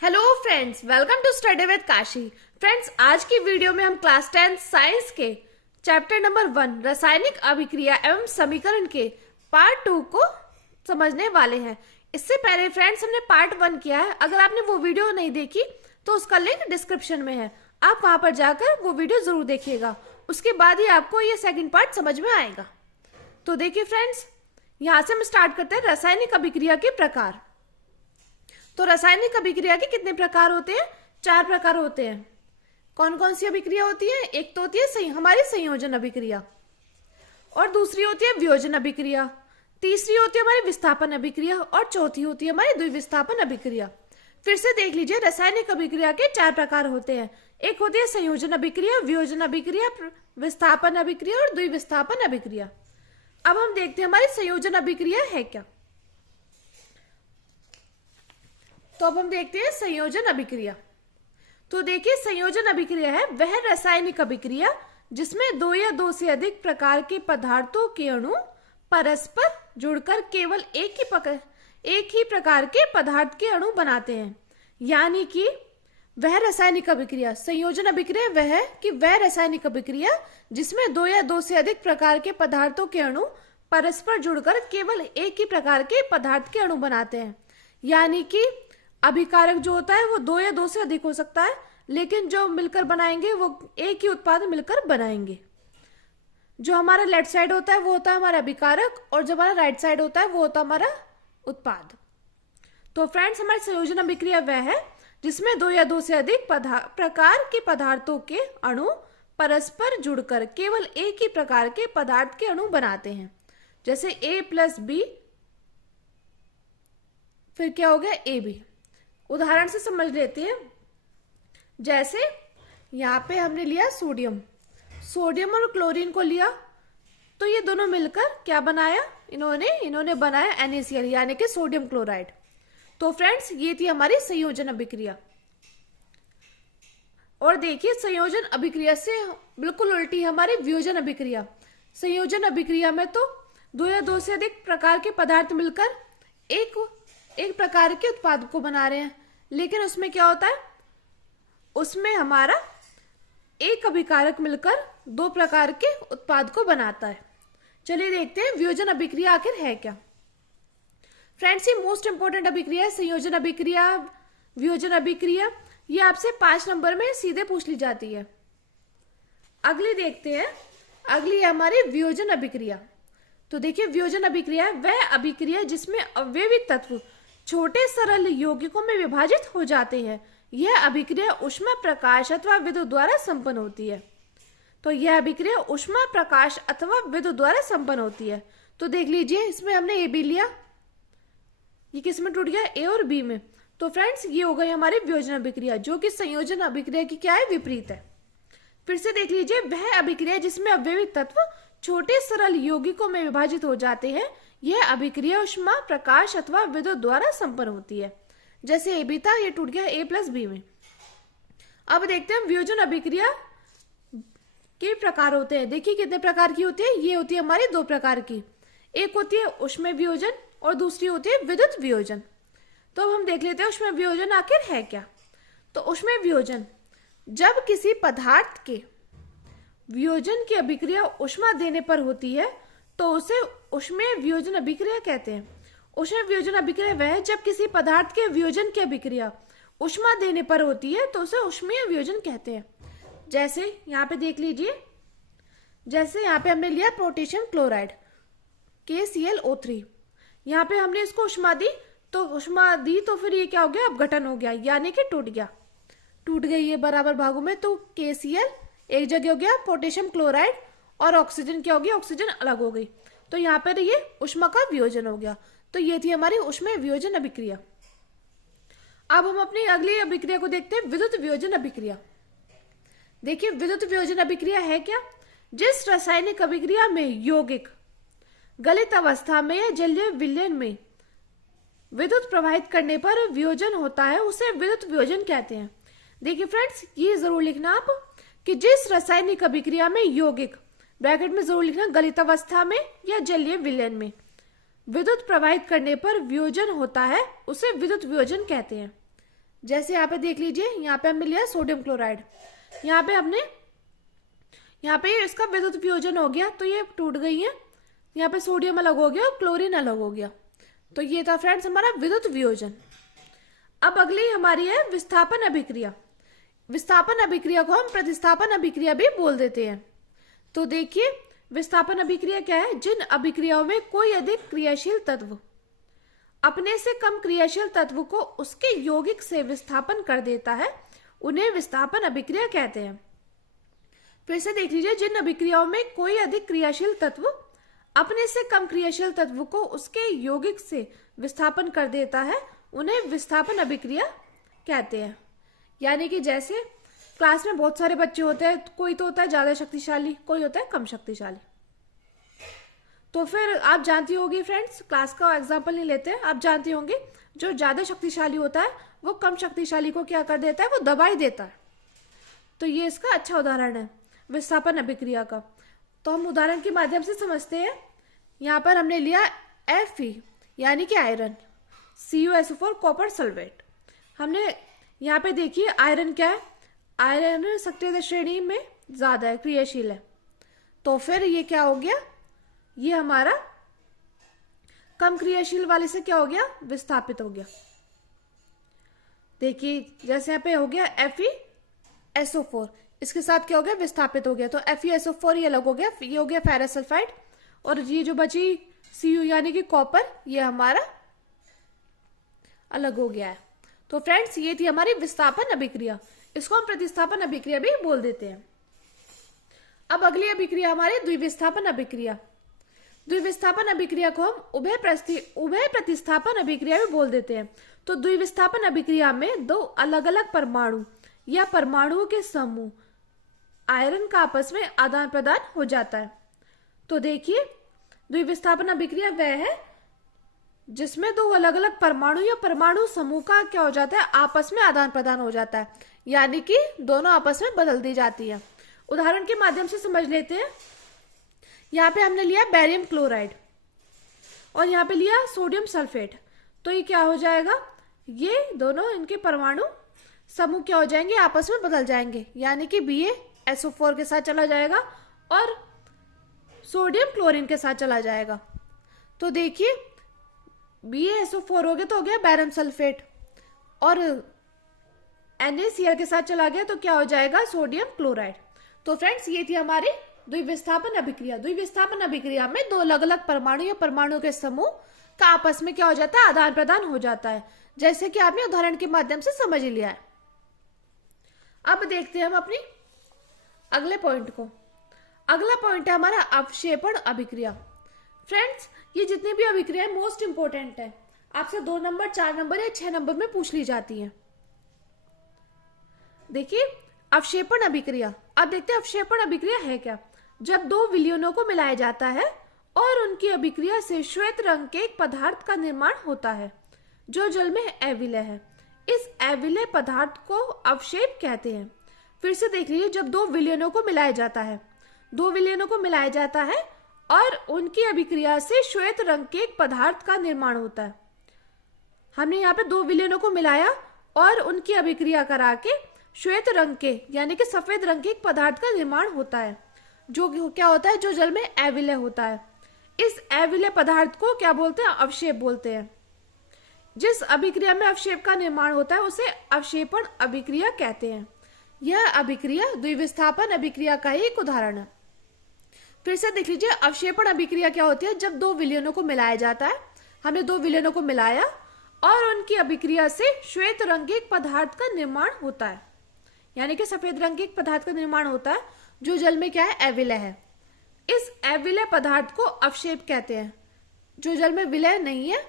Hello friends, welcome to study with Kashi. Friends, आज की video में हम क्लास 10 साइंस के चैप्टर नंबर 1 रासायनिक अभिक्रिया एवं समीकरण के पार्ट 2 को समझने वाले हैं। इससे पहले फ्रेंड्स हमने पार्ट 1 किया है। अगर आपने वो वीडियो नहीं देखी तो उसका लिंक डिस्क्रिप्शन में है, आप वहां पर जाकर वो वीडियो जरूर देखिएगा। उसके बाद ही आपको ये सेकेंड पार्ट समझ में आएगा। तो देखिए फ्रेंड्स, यहाँ से हम स्टार्ट करते हैं रासायनिक अभिक्रिया के प्रकार। तो रासायनिक अभिक्रिया के कितने प्रकार होते हैं? 4 प्रकार होते हैं। कौन कौन सी अभिक्रिया होती है? एक तो होती है हमारी संयोजन अभिक्रिया, और दूसरी होती है वियोजन अभिक्रिया, तीसरी होती है हमारी विस्थापन अभिक्रिया, और चौथी होती है हमारी द्विविस्थापन अभिक्रिया। फिर से देख लीजिए, रासायनिक अभिक्रिया के 4 प्रकार होते हैं। एक होती है संयोजन अभिक्रिया, वियोजन अभिक्रिया, विस्थापन अभिक्रिया और द्विविस्थापन अभिक्रिया। अब हम देखते हैं हमारी संयोजन अभिक्रिया है क्या। तो अब हम देखते हैं संयोजन अभिक्रिया। तो देखिए, संयोजन अभिक्रिया है वह रासायनिक अभिक्रिया जिसमें 2 या 2 से अधिक प्रकार के पदार्थों के अणु परस्पर जुड़कर केवल एक ही प्रकार के पदार्थ के अणु बनाते हैं। यानी कि वह रासायनिक अभिक्रिया, संयोजन अभिक्रिया वह है कि वह रासायनिक अभिक्रिया जिसमें 2 या 2 से अधिक प्रकार के पदार्थों के अणु परस्पर जुड़कर केवल एक ही प्रकार के पदार्थ के अणु बनाते हैं। यानी कि अभिकारक जो होता है वो 2 या 2 से अधिक हो सकता है, लेकिन जो मिलकर बनाएंगे वो एक ही उत्पाद मिलकर बनाएंगे। जो हमारा लेफ्ट साइड होता है वो होता है हमारा अभिकारक, और जो हमारा राइट साइड होता है वो होता है हमारा उत्पाद। तो फ्रेंड्स, हमारी संयोजन अभिक्रिया वह है जिसमें 2 या 2 से अधिक प्रकार के पदार्थों के अणु परस्पर जुड़कर केवल एक ही प्रकार के पदार्थ के अणु बनाते हैं। जैसे A+B, फिर क्या हो गया AB। उदाहरण से समझ लेते हैं। जैसे यहाँ पे हमने लिया सोडियम और क्लोरीन को लिया, तो ये दोनों मिलकर क्या बनाया? इन्होंने बनाया NaCl यानी कि सोडियम क्लोराइड। तो फ्रेंड्स, ये थी हमारी संयोजन अभिक्रिया। और देखिए, संयोजन अभिक्रिया से बिल्कुल उल्टी हमारी वियोजन अभिक्रिया। संयोजन अभिक्रिया में तो 2 या 2 से अधिक प्रकार के पदार्थ मिलकर एक प्रकार के उत्पाद को बना रहे हैं, लेकिन उसमें क्या होता है? उसमें हमारा एक अभिकारक मिलकर 2 प्रकार के उत्पाद को बनाता है। चलिए देखते हैं वियोजन अभिक्रिया आखिर है क्या। फ्रेंड्स, ये मोस्ट इंपोर्टेंट अभिक्रिया है, संयोजन अभिक्रिया, वियोजन अभिक्रिया। ये आपसे 5 नंबर में सीधे पूछ ली जाती है। अगली देखते हैं, अगली है हमारी वियोजन अभिक्रिया। तो देखिए, वियोजन अभिक्रिया है वह अभिक्रिया जिसमें अवयवी तत्व छोटे सरल यौगिकों में विभाजित हो जाते हैं। यह अभिक्रिया ऊष्मा प्रकाश अथवा विद्युत द्वारा संपन्न होती है। तो यह अभिक्रिया ऊष्मा प्रकाश अथवा विद्युत द्वारा संपन्न होती है। तो देख लीजिए, इसमें हमने AB लिया, ये किस में टूट गया? A और B में। तो फ्रेंड्स, ये हो गई हमारी वियोजन अभिक्रिया, जो कि संयोजन अभिक्रिया की क्या है? विपरीत है। फिर से देख लीजिए, वह अभिक्रिया जिसमें अवयवी तत्व छोटे सरल यौगिकों में विभाजित हो जाते हैं, यह अभिक्रिया ऊष्मा प्रकाश अथवा विद्युत द्वारा संपन्न होती है। जैसे AB था, ये टूट गया A+B में। अब देखते हैं वियोजन अभिक्रिया के प्रकार होते हैं। देखिए कितने प्रकार की होती है। ये होती है हमारी 2 प्रकार की, एक होती है ऊष्मीय वियोजन और दूसरी होती है विद्युत वियोजन। तो अब हम देख लेते हैं ऊष्मीय वियोजन आखिर है क्या। तो ऊष्मीय वियोजन, जब किसी पदार्थ के वियोजन की अभिक्रिया ऊष्मा देने पर होती है तो उसे ऊष्मीय वियोजन अभिक्रिया कहते हैं। ऊष्मीय वियोजन अभिक्रिया वह है जब किसी पदार्थ के वियोजन की अभिक्रिया ऊष्मा देने पर होती है तो उसे ऊष्मीय वियोजन कहते हैं। जैसे यहाँ पे देख लीजिए, जैसे यहाँ पे हमने लिया पोटेशियम क्लोराइड KClO3, यहाँ पे हमने इसको ऊष्मा दी, तो फिर ये क्या हो गया? अपघटन हो गया, यानी कि टूट गई ये बराबर भागों में। तो KCl एक जगह हो गया, पोटेशियम क्लोराइड, और ऑक्सीजन क्या हो गया? ऑक्सीजन अलग हो गई। तो यहाँ पर ये ऊष्मा का वियोजन हो गया। तो ये थी हमारी ऊष्मीय वियोजन अभिक्रिया। अब हम अपनी अगली अभिक्रिया को देखते हैं, विद्युत वियोजन अभिक्रिया। देखिए, विद्युत वियोजन अभिक्रिया है क्या? जिस रासायनिक अभिक्रिया में यौगिक गलित अवस्था में या जलीय विलयन में विद्युत प्रवाहित करने पर वियोजन होता है, उसे विद्युत वियोजन कहते हैं। देखिए फ्रेंड्स, ये जरूर लिखना आप कि जिस रासायनिक अभिक्रिया में यौगिक, ब्रैकेट में जरूर लिखना, गलित अवस्था में या जलीय विलयन में विद्युत प्रवाहित करने पर वियोजन होता है, उसे विद्युत वियोजन कहते हैं। जैसे यहाँ पे देख लीजिए, यहाँ पे हमने लिया सोडियम क्लोराइड, यहाँ पे हमने, यहाँ पे इसका विद्युत वियोजन हो गया तो ये टूट गई है, यहाँ पे सोडियम अलग हो गया और क्लोरीन अलग हो गया। तो ये था फ्रेंड्स हमारा विद्युत वियोजन। अब अगली हमारी है विस्थापन अभिक्रिया। विस्थापन अभिक्रिया को हम प्रतिस्थापन अभिक्रिया भी बोल देते हैं। तो देखिए विस्थापन अभिक्रिया क्या है? जिन अभिक्रियाओं में कोई अधिक क्रियाशील तत्व अपने से कम क्रियाशील तत्व को उसके यौगिक से विस्थापन कर देता है, उन्हें विस्थापन अभिक्रिया कहते हैं। फिर से देख लीजिए, जिन अभिक्रियाओं में कोई अधिक क्रियाशील तत्व अपने से कम क्रियाशील तत्व को उसके यौगिक से विस्थापन कर देता है, उन्हें विस्थापन अभिक्रिया कहते हैं। यानी कि जैसे क्लास में बहुत सारे बच्चे होते हैं, कोई तो होता है ज्यादा शक्तिशाली, कोई होता है कम शक्तिशाली। तो फिर आप जानती होगी फ्रेंड्स, क्लास का एग्जाम्पल नहीं लेते हैं, आप जानती होंगे जो ज्यादा शक्तिशाली होता है वो कम शक्तिशाली को क्या कर देता है? वो दबा ही देता है। तो ये इसका अच्छा उदाहरण है विस्थापन अभिक्रिया का। तो हम उदाहरण के माध्यम से समझते हैं। यहाँ पर हमने लिया Fe यानी कि आयरन, CuSO4 कॉपर सल्फेट। हमने यहाँ पे देखिए आयरन क्या है? आयरन सक्रिय श्रेणी में ज्यादा है, क्रियाशील है। तो फिर ये क्या हो गया? ये हमारा कम क्रियाशील वाले से क्या हो गया? विस्थापित हो गया। देखिए जैसे यहाँ पे हो गया FeSO4, इसके साथ क्या हो गया? विस्थापित हो गया। तो FeSO4 ये अलग हो गया, ये हो गया फेरस सल्फाइड, और ये जो बची Cu यानी कि कॉपर, ये हमारा अलग हो गया है। तो फ्रेंड्स ये थी हमारी विस्थापन अभिक्रिया, इसको हम प्रतिस्थापन अभिक्रिया भी बोल देते हैं। अब अगली अभिक्रिया हमारी द्विविस्थापन अभिक्रिया। द्विविस्थापन अभिक्रिया को हम उभय प्रतिस्थापन अभिक्रिया भी बोल देते हैं। तो द्विविस्थापन अभिक्रिया में दो अलग अलग परमाणु या परमाणुओं के समूह आयरन का आपस में आदान प्रदान हो जाता है। तो देखिए द्विविस्थापन अभिक्रिया वह है जिसमें दो अलग अलग परमाणु या परमाणु समूह का क्या हो जाता है? आपस में आदान प्रदान हो जाता है, यानी कि दोनों आपस में बदल दी जाती है। उदाहरण के माध्यम से समझ लेते हैं। यहाँ पे हमने लिया बेरियम क्लोराइड और यहाँ पे लिया सोडियम सल्फेट। तो ये क्या हो जाएगा? ये दोनों इनके परमाणु समूह क्या हो जाएंगे? आपस में बदल जाएंगे, यानी कि BaSO4 के साथ चला जाएगा और सोडियम क्लोरीन के साथ चला जाएगा। तो देखिए BaSO4 हो गया तो हो गया बैरम सल्फेट, और NaCl के साथ चला गया तो क्या हो जाएगा? Sodium chloride. तो फ्रेंड्स ये थी हमारी द्विविस्थापन अभिक्रिया। द्विविस्थापन अभिक्रिया में दो अलग अलग परमाणु या परमाणुओं के समूह का आपस में क्या हो जाता है? आदान प्रदान हो जाता है, जैसे कि आपने उदाहरण के माध्यम से समझ लिया है। अब देखते हैं हम अपनी अगले पॉइंट को। अगला पॉइंट है हमारा अवक्षेपण अभिक्रिया। फ्रेंड्स ये जितनी भी अभिक्रिया मोस्ट इंपोर्टेंट है, आपसे 2 नंबर, 4 नंबर या 6 नंबर में पूछ ली जाती है। देखिए अवक्षेपण अभिक्रिया। अब देखते हैं अवक्षेपण अभिक्रिया है क्या। जब दो विलयनों को मिलाया जाता है और उनकी अभिक्रिया से श्वेत रंग के एक पदार्थ का निर्माण होता है जो जल में अविलय है। इस अविलय पदार्थ को अवक्षेप कहते हैं। फिर से देख लीजिए, जब दो विलयनों को मिलाया जाता है, दो विलयनों को मिलाया जाता है और उनकी अभिक्रिया से श्वेत रंग के एक पदार्थ का निर्माण होता है। हमने यहाँ पे दो विलयनों को मिलाया और उनकी अभिक्रिया करा के श्वेत रंग के यानी कि सफेद रंग के एक पदार्थ का निर्माण होता है, जो क्या होता है? जो जल में अविलय होता है। इस अविलय पदार्थ को क्या बोलते हैं? अवक्षेप बोलते हैं। जिस अभिक्रिया में अवक्षेप का निर्माण होता है उसे अवक्षेपण अभिक्रिया कहते हैं। यह अभिक्रिया द्विविस्थापन अभिक्रिया का ही एक उदाहरण है। फिर से देख लीजिए, अवक्षेपण अभिक्रिया क्या होती है? जब दो विलयनों को मिलाया जाता है, हमने दो विलयनों को मिलाया और उनकी अभिक्रिया से श्वेत रंग के एक पदार्थ का निर्माण होता है, यानी कि सफेद रंग के एक पदार्थ का निर्माण होता है जो जल में क्या है? अविलय है। इस अविलय पदार्थ को अवक्षेप कहते हैं। जो जल में विलय नहीं है,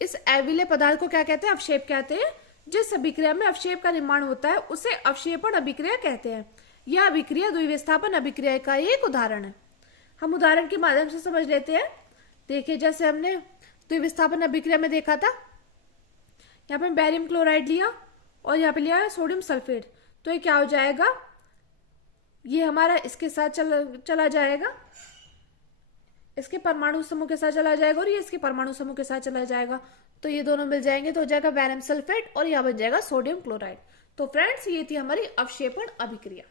इस अविलय पदार्थ को क्या कहते हैं? अवक्षेप कहते हैं। जिस अभिक्रिया में अवक्षेप का निर्माण होता है उसे अवक्षेपण अभिक्रिया कहते हैं। यह अभिक्रिया द्विविस्थापन अभिक्रिया का एक उदाहरण है। हम उदाहरण के माध्यम से समझ लेते हैं। देखिए जैसे हमने द्विविस्थापन अभिक्रिया में देखा था, यहाँ पे बेरियम क्लोराइड लिया और यहाँ पे लिया सोडियम सल्फेट। तो ये क्या हो जाएगा? ये हमारा इसके साथ चला जाएगा, इसके परमाणु समूह के साथ चला जाएगा और ये इसके परमाणु समूह के साथ चला जाएगा। तो ये दोनों मिल जाएंगे तो हो जाएगा बैरियम सल्फेट और यहाँ बन जाएगा सोडियम क्लोराइड। तो फ्रेंड्स ये थी हमारी अवक्षेपण अभिक्रिया।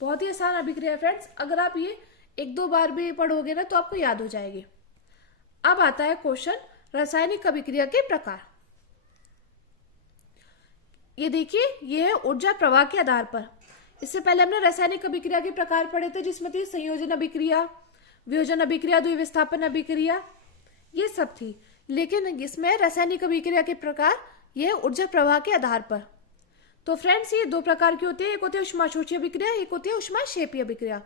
बहुत ही आसान अभिक्रिया है फ्रेंड्स, अगर आप ये एक दो बार भी पढ़ोगे ना तो आपको याद हो जाएगी। अब आता है क्वेश्चन रासायनिक अभिक्रिया के प्रकार। ये देखिए ये है ऊर्जा प्रवाह के आधार पर। इससे पहले हमने रासायनिक अभिक्रिया के प्रकार पढ़े थे जिसमें थी संयोजन अभिक्रिया, वियोजन अभिक्रिया, द्विविस्थापन अभिक्रिया, ये सब थी। लेकिन इसमें रासायनिक अभिक्रिया के प्रकार ये ऊर्जा प्रवाह के आधार पर। तो फ्रेंड्स ये दो प्रकार की होती है, एक होती है ऊष्माशोषी अभिक्रिया, एक होती है ऊष्माक्षेपी अभिक्रिया।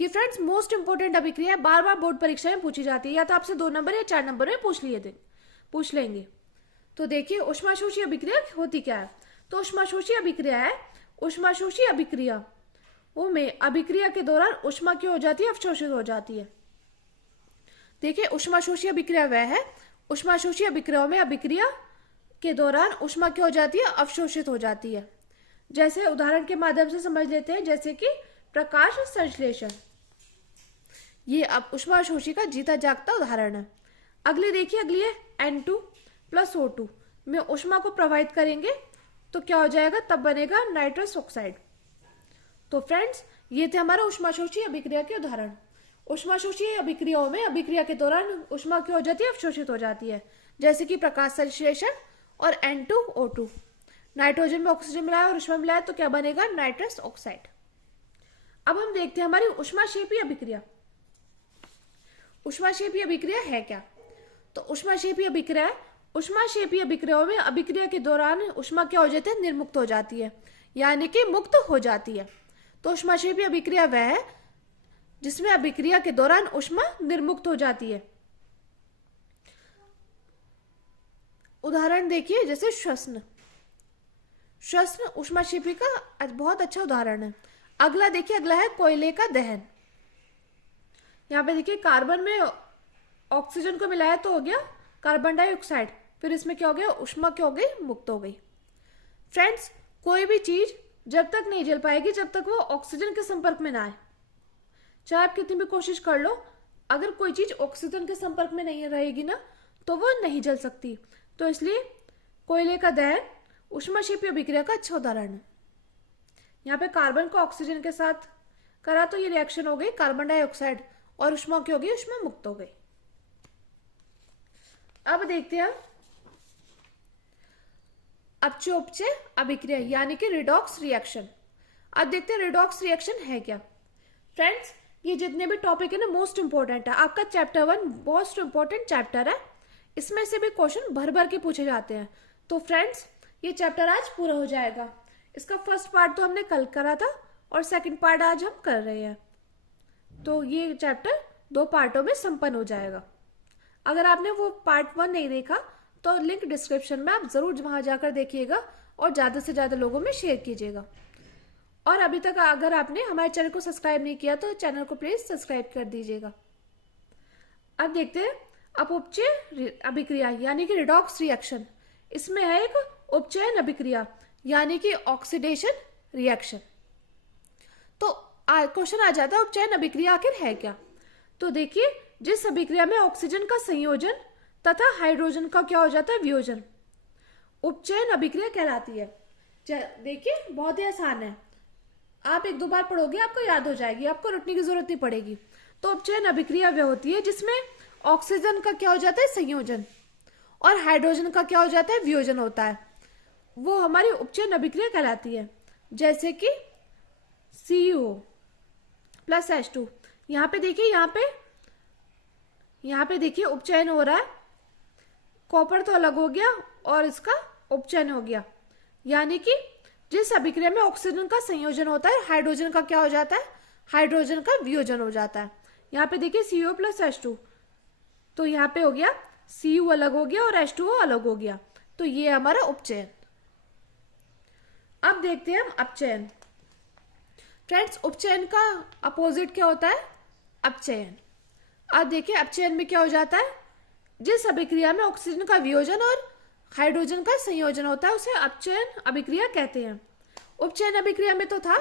ये फ्रेंड्स मोस्ट इंपोर्टेंट अभिक्रिया है, बार बार बोर्ड परीक्षा में पूछी जाती है, या तो आपसे 2 नंबर या 4 नंबर में पूछ लेंगे। तो देखिए ऊष्माशोषी अभिक्रिया होती क्या है। तो ऊष्माशोषी अभिक्रिया है, ऊष्माशोषी अभिक्रिया वो में अभिक्रिया के दौरान ऊष्मा क्या हो जाती है, अवशोषित हो जाती है। देखिए ऊष्माशोषी अभिक्रिया वह है, ऊष्माशोषी अभिक्रियाओं में अभिक्रिया के दौरान ऊष्मा क्या हो जाती है, अवशोषित हो जाती है। जैसे उदाहरण के माध्यम से समझ लेते हैं, जैसे कि प्रकाश संश्लेषण, ये अब ऊष्माशोषी का जीता जागता उदाहरण है। अगली देखिए, अगली है N2 + O2 में ऊष्मा को प्रवाहित करेंगे तो क्या हो जाएगा, तब बनेगा नाइट्रस ऑक्साइड। तो फ्रेंड्स ये थे हमारा ऊष्माशोषी अभिक्रिया के उदाहरण। ऊष्माशोषी अभिक्रियाओं में अभिक्रिया के दौरान ऊष्मा क्या हो जाती है, अवशोषित हो जाती है, जैसे कि प्रकाश संश्लेषण और N2O2। नाइट्रोजन में ऑक्सीजन मिलाया और ऊष्मा मिलाया तो क्या बनेगा, नाइट्रस ऑक्साइड। अब हम देखते हैं हमारी ऊष्माक्षेपी अभिक्रिया। ऊष्माक्षेपी अभिक्रिया है क्या। तो ऊष्माक्षेपी अभिक्रिया, ऊष्माक्षेपी अभिक्रियाओं में अभिक्रिया के दौरान ऊष्मा क्या हो जाती है, निर्मुक्त हो जाती है, यानी कि मुक्त हो जाती है। तो ऊष्माक्षेपी अभिक्रिया वह है जिसमें अभिक्रिया के दौरान ऊष्मा निर्मुक्त हो जाती है। उदाहरण देखिए, जैसे श्वसन, श्वसन ऊष्माक्षेपी का बहुत अच्छा उदाहरण है। अगला देखिए, अगला है कोयले का दहन। यहाँ पे देखिए कार्बन में ऑक्सीजन को मिलाया तो हो गया कार्बन डाइऑक्साइड, फिर इसमें क्या हो गया, ऊष्मा क्या हो गई, मुक्त हो गई। फ्रेंड्स कोई भी चीज जब तक नहीं जल पाएगी जब तक वो ऑक्सीजन के संपर्क में ना आए, चाहे आप कितनी भी कोशिश कर लो, अगर कोई चीज ऑक्सीजन के संपर्क में नहीं रहेगी ना तो वो नहीं जल सकती। तो इसलिए कोयले का दहन ऊष्माक्षेपी अभिक्रिया का अच्छा उदाहरण है। यहाँ पे कार्बन को ऑक्सीजन के साथ करा तो ये रिएक्शन हो गई कार्बन डाइऑक्साइड और ऊष्मा की हो गई, ऊष्मा मुक्त हो गई। अब देखते हैं अपचय उपचय अभिक्रिया यानी कि रिडॉक्स रिएक्शन। अब देखते हैं रिडॉक्स रिएक्शन है क्या। फ्रेंड्स ये जितने भी टॉपिक है ना मोस्ट इंपोर्टेंट है, आपका चैप्टर 1 मोस्ट इंपोर्टेंट चैप्टर है, इसमें से भी क्वेश्चन भर भर के पूछे जाते हैं। तो फ्रेंड्स ये चैप्टर आज पूरा हो जाएगा। इसका फर्स्ट पार्ट तो हमने कल करा था और सेकंड पार्ट आज हम कर रहे हैं, तो ये चैप्टर 2 पार्टों में संपन्न हो जाएगा। अगर आपने वो पार्ट 1 नहीं देखा तो लिंक डिस्क्रिप्शन में आप जरूर वहां जाकर देखिएगा और ज्यादा से ज्यादा लोगों में शेयर कीजिएगा। और अभी तक अगर आपने हमारे चैनल को सब्सक्राइब नहीं किया तो चैनल को प्लीज सब्सक्राइब कर दीजिएगा। अब देखते हैं अपउपचय अभिक्रिया यानी कि रिडॉक्स रिएक्शन। इसमें है एक उपचयन अभिक्रिया यानी कि ऑक्सीडेशन रिएक्शन। तो क्वेश्चन आ जाता है उपचयन अभिक्रिया आखिर है क्या। तो देखिए जिस अभिक्रिया में ऑक्सीजन का संयोजन तथा हाइड्रोजन का क्या हो जाता है, वियोजन, उपचयन अभिक्रिया कहलाती है। देखिए बहुत ही आसान है, आप 1-2 बार पढ़ोगे आपको याद हो जाएगी, आपको रटने की जरूरत नहीं पड़ेगी। तो उपचयन अभिक्रिया वह होती है जिसमें ऑक्सीजन का क्या हो जाता है, संयोजन, और हाइड्रोजन का क्या हो जाता है, वियोजन होता है, वो हमारी उपचयन अभिक्रिया कहलाती है। जैसे कि CO + H2। यहाँ पे देखिए, यहाँ पे देखिए उपचयन हो रहा है, कॉपर तो अलग हो गया और इसका उपचयन हो गया, यानी कि जिस अभिक्रिया में ऑक्सीजन का संयोजन होता है हाइड्रोजन का क्या हो जाता है, हाइड्रोजन का वियोजन हो जाता है। यहाँ पे देखिए CO + H2, तो यहाँ पे हो गया Cu अलग हो गया और H2O अलग हो गया, तो ये हमारा उपचयन। अब देखते हैं हम अपचयन। फ्रेंड्स उपचयन का अपोजिट क्या होता है, अपचयन। अब देखिए अपचयन में क्या हो जाता है, जिस अभिक्रिया में ऑक्सीजन का वियोजन और हाइड्रोजन का संयोजन होता है उसे अपचयन अभिक्रिया कहते हैं। उपचयन अभिक्रिया में तो था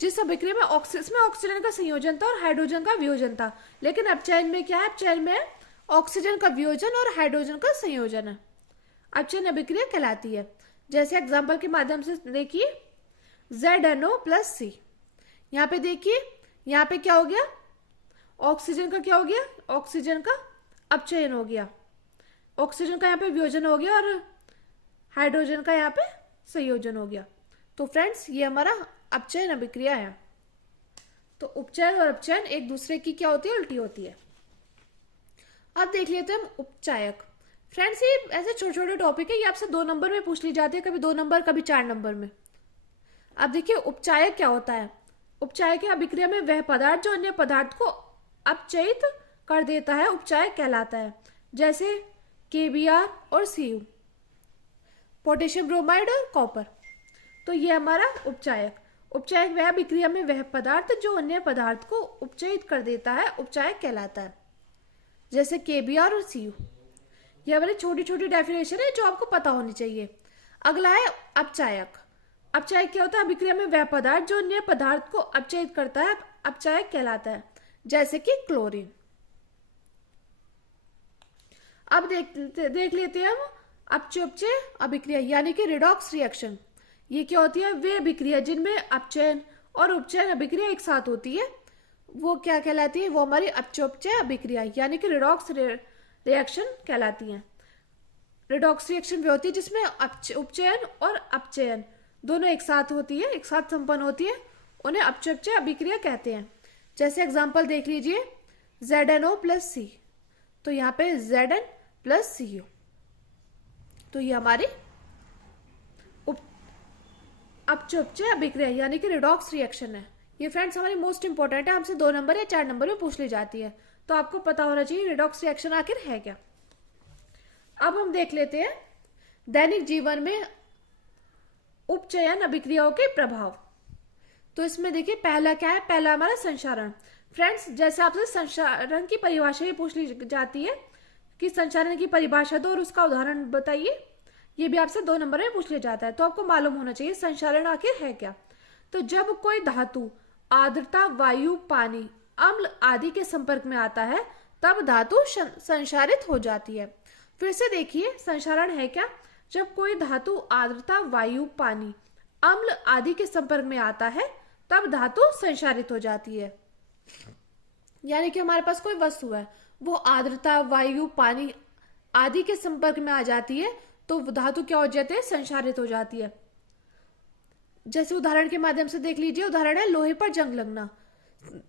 जिस अभिक्रिया में ऑक्सीजन का संयोजन था और हाइड्रोजन का वियोजन था, लेकिन अपचयन में क्या है, अपचयन में ऑक्सीजन का वियोजन और हाइड्रोजन का संयोजन है, अपचयन अभिक्रिया कहलाती है। जैसे एग्जाम्पल के माध्यम से देखिए, ZNO+C। यहाँ पे देखिए, यहाँ पे क्या हो गया, ऑक्सीजन का क्या हो गया, ऑक्सीजन का अपचयन हो गया, ऑक्सीजन का यहाँ पे वियोजन हो गया और हाइड्रोजन का यहाँ पे संयोजन हो गया। तो फ्रेंड्स ये हमारा अपचयन अभिक्रिया है। तो उपचयन और अपचयन एक दूसरे की क्या होती है, उल्टी होती है। अब देख लेते हैं हम उपचायक। फ्रेंड्स ये ऐसे छोटे छोटे टॉपिक है, ये आपसे 2 नंबर में पूछ ली जाती है, कभी 2 नंबर कभी 4 नंबर में। अब देखिए उपचायक क्या होता है। उपचायक की अभिक्रिया में वह पदार्थ जो अन्य पदार्थ को अपचयित कर देता है उपचायक कहलाता है। जैसे KBr और Cu, पोटेशियम ब्रोमाइड और कॉपर। तो ये हमारा उपचायक। उपचायक वह अभिक्रिया में वह पदार्थ जो अन्य पदार्थ को उपचयित कर देता है उपचायक कहलाता है। जैसे KBr और Cu। ये हमारी छोटी छोटी डेफिनेशन है जो आपको पता होनी चाहिए। अगला है अपचायक। अपचायक क्या होता है, अभिक्रिया में वह पदार्थ जो अन्य पदार्थ को अपचयित करता है अपचायक कहलाता है। जैसे कि क्लोरीन। अब देख लेते हैं हम अपचय अभिक्रिया यानी कि रिडॉक्स रिएक्शन। ये क्या होती है, वे अभिक्रिया जिनमें अपचयन और उपचयन अभिक्रिया एक साथ होती है वो क्या कहलाती है, वो हमारी अपचय अभिक्रिया यानी कि रिडॉक्स रिएक्शन कहलाती है। रिडॉक्स रिएक्शन वे होती है जिसमें उपचयन और अपचयन दोनों एक साथ होती है, एक साथ संपन्न होती है, उन्हें अपचय अभिक्रिया कहते हैं। जैसे एग्जांपल देख लीजिए, ZNO+C। तो यहाँ पे Zn+Co। तो ये हमारी अपचय अभिक्रिया यानी कि रिडॉक्स रिएक्शन है। ये फ्रेंड्स हमारी मोस्ट इंपॉर्टेंट है, हमसे 2 नंबर या 4 नंबर में पूछ ली जाती है। तो आपको पता होना चाहिए रिडॉक्स रिएक्शन आखिर है क्या। अब हम देख लेते हैं दैनिक जीवन में उपचयन अभिक्रियाओं के प्रभाव। तो इसमें देखिए पहला क्या है, पहला हमारा संचारण। फ्रेंड्स जैसे आपसे संचारण की परिभाषा ये पूछ ली जाती है कि संचारण की परिभाषा दो और उसका उदाहरण बताइए, ये भी आपसे 2 नंबर में पूछ लिया जाता है। तो आपको मालूम होना चाहिए संचारण आखिर है क्या। तो जब कोई धातु आर्द्रता, वायु, पानी, अम्ल आदि के संपर्क में आता है तब धातु संचारित हो जाती है। फिर से देखिए संचारण है क्या, जब कोई धातु आर्द्रता, वायु, पानी, अम्ल आदि के संपर्क में आता है तब धातु संचारित हो जाती है। यानी कि हमारे पास कोई वस्तु है, वो आर्द्रता, वायु, पानी आदि के संपर्क में आ जाती है तो धातु क्या हो जाती है, संचारित हो जाती है। जैसे उदाहरण के माध्यम से देख लीजिए, उदाहरण है लोहे पर जंग लगना।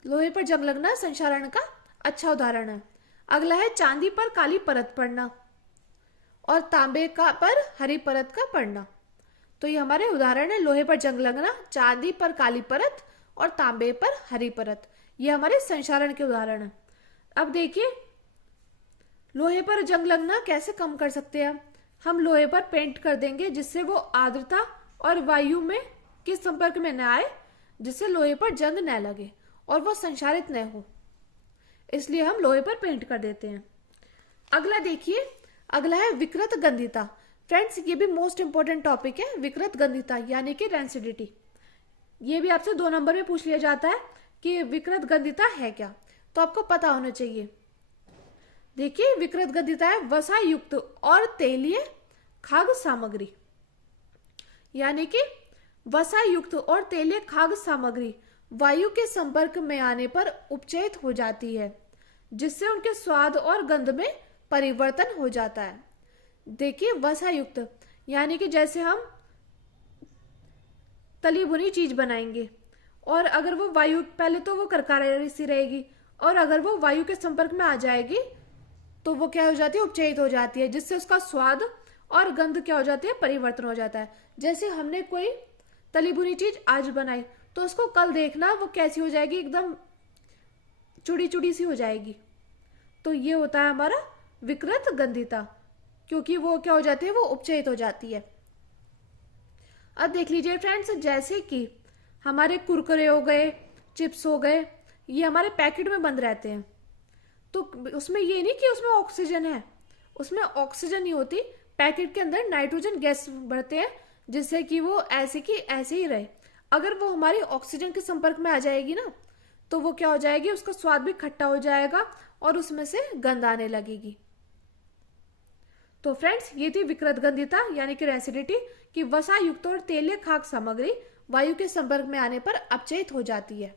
लोहे पर जंग लगना संचारण का अच्छा उदाहरण है। अगला है चांदी पर काली परत पड़ना और तांबे का पर हरी परत का पड़ना। तो ये हमारे उदाहरण है, लोहे पर जंग लगना, चांदी पर काली परत और तांबे पर हरी परत। ये हमारे संचारण के उदाहरण है। अब देखिए लोहे पर जंग लगना कैसे कम कर सकते हैं हम लोहे पर पेंट कर देंगे जिससे वो आर्द्रता और वायु में के संपर्क में न आए, जिससे लोहे पर जंग न लगे और वो संचारित न हो, इसलिए हम लोहे पर पेंट कर देते हैं। अगला देखिए, अगला है विकृत गंधिता। फ्रेंड्स ये भी मोस्ट इंपोर्टेंट टॉपिक है, विकृत गंधिता यानी कि रेंसिडिटी। ये भी आपसे 2 नंबर में पूछ लिया जाता है कि विकृत गंधिता है क्या, तो आपको पता होना चाहिए। देखिए विकृत गंधिता है वसा युक्त और तेलीय खाद्य सामग्री, यानी कि वसा युक्त और तेलीय खाद्य सामग्री वायु के संपर्क में आने पर उपचयित हो जाती है, जिससे उनके स्वाद और गंध में परिवर्तन हो जाता है। देखिए वसा युक्त यानी कि जैसे हम तली भुनी चीज बनाएंगे और अगर वो वायु, पहले तो वो करकरी सी रहेगी और अगर वो वायु के संपर्क में आ जाएगी तो वो क्या हो जाती है, उपचयित हो जाती है, जिससे उसका स्वाद और गंध क्या हो जाती है, परिवर्तन हो जाता है। जैसे हमने कोई तली भुनी चीज आज बनाई तो उसको कल देखना वो कैसी हो जाएगी, एकदम चुड़ी चुड़ी सी हो जाएगी। तो ये होता है हमारा विकृत गंधिता, क्योंकि वो क्या हो जाती है, वो उपचयित हो जाती है। अब देख लीजिए फ्रेंड्स, जैसे कि हमारे कुरकुरे हो गए, चिप्स हो गए, ये हमारे पैकेट में बंद रहते हैं, तो उसमें ये नहीं कि उसमें ऑक्सीजन है, उसमें ऑक्सीजन नहीं होती, पैकेट के अंदर नाइट्रोजन गैस बढ़ते हैं जिससे कि वो ऐसे की ऐसे ही रहे। अगर वो हमारी ऑक्सीजन के संपर्क में आ जाएगी ना तो वो क्या हो जाएगी, उसका स्वाद भी खट्टा हो जाएगा और उसमें से गंध आने लगेगी। तो फ्रेंड्स, ये थी विकृत गंधिता यानी कि रेसिडिटी, कि वसा युक्त और तेलीय खाद्य सामग्री वायु के संपर्क में आने पर अपचयित हो जाती है,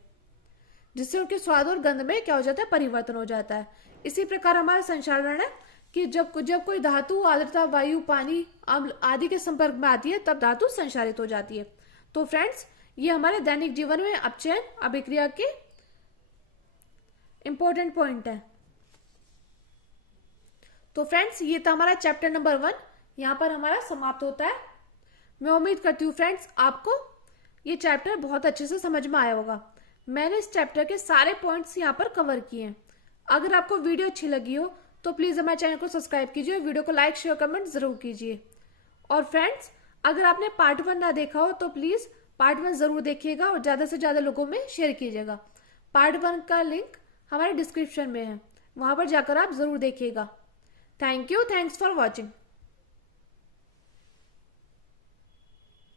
जिससे उनके स्वाद और गंध में क्या हो जाता है, परिवर्तन हो जाता है। इसी प्रकार हमारा संचारण है कि जब कोई धातु, आर्द्रता, वायु, पानी, अम्ल आदि के संपर्क में आती है तब धातु संचारित हो जाती है। तो फ्रेंड्स, ये हमारे दैनिक जीवन में अपचयन अभिक्रिया के इंपॉर्टेंट पॉइंट है। तो फ्रेंड्स, ये था हमारा चैप्टर नंबर 1, यहाँ पर हमारा समाप्त होता है। मैं उम्मीद करती हूँ फ्रेंड्स आपको ये चैप्टर बहुत अच्छे से समझ में आया होगा। मैंने इस चैप्टर के सारे पॉइंट्स यहाँ पर कवर किए हैं। अगर आपको वीडियो अच्छी लगी हो तो प्लीज़ हमारे चैनल को सब्सक्राइब कीजिए और वीडियो को लाइक, शेयर, कमेंट जरूर कीजिए। और फ्रेंड्स, अगर आपने पार्ट 1 ना देखा हो तो प्लीज़ पार्ट 1 जरूर देखिएगा और ज़्यादा से ज़्यादा लोगों में शेयर कीजिएगा। पार्ट 1 का लिंक हमारे डिस्क्रिप्शन में है, वहाँ पर जाकर आप जरूर देखिएगा। Thank you, thanks for watching.